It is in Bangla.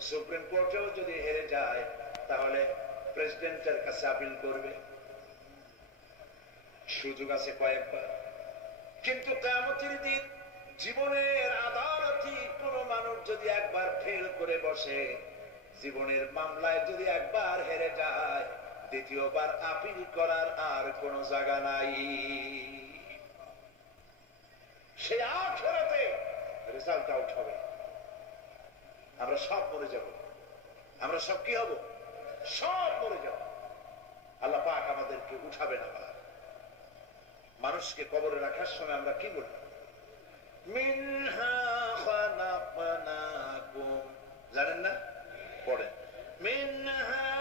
সুপ্রিম কোর্টেও যদি হেরে যায় তাহলে প্রেসিডেন্টের কাছে আপিল করবে, সুযোগ আছে কয়েকবার। কিন্তু কিয়ামতের দিন জীবনের আদালতে কোন মানুষ যদি একবার ফেল করে বসে, জীবনের মামলায় যদি একবার হেরে যায়, দ্বিতীয়বার আপিল করার আর কোন জায়গা নাই। সে আখিরাতে রেজাল্ট আউট হবে। আমরা সব মরে যাব, আমরা সব কি হব? সব মরে যাব। আল্লাহ পাক আমাদেরকে উঠাবে না। মানুষকে কবরে রাখার সময় আমরা কি বলি? মিনহা খালাকনাকুম, জানেন না? পড়েন, মিনহা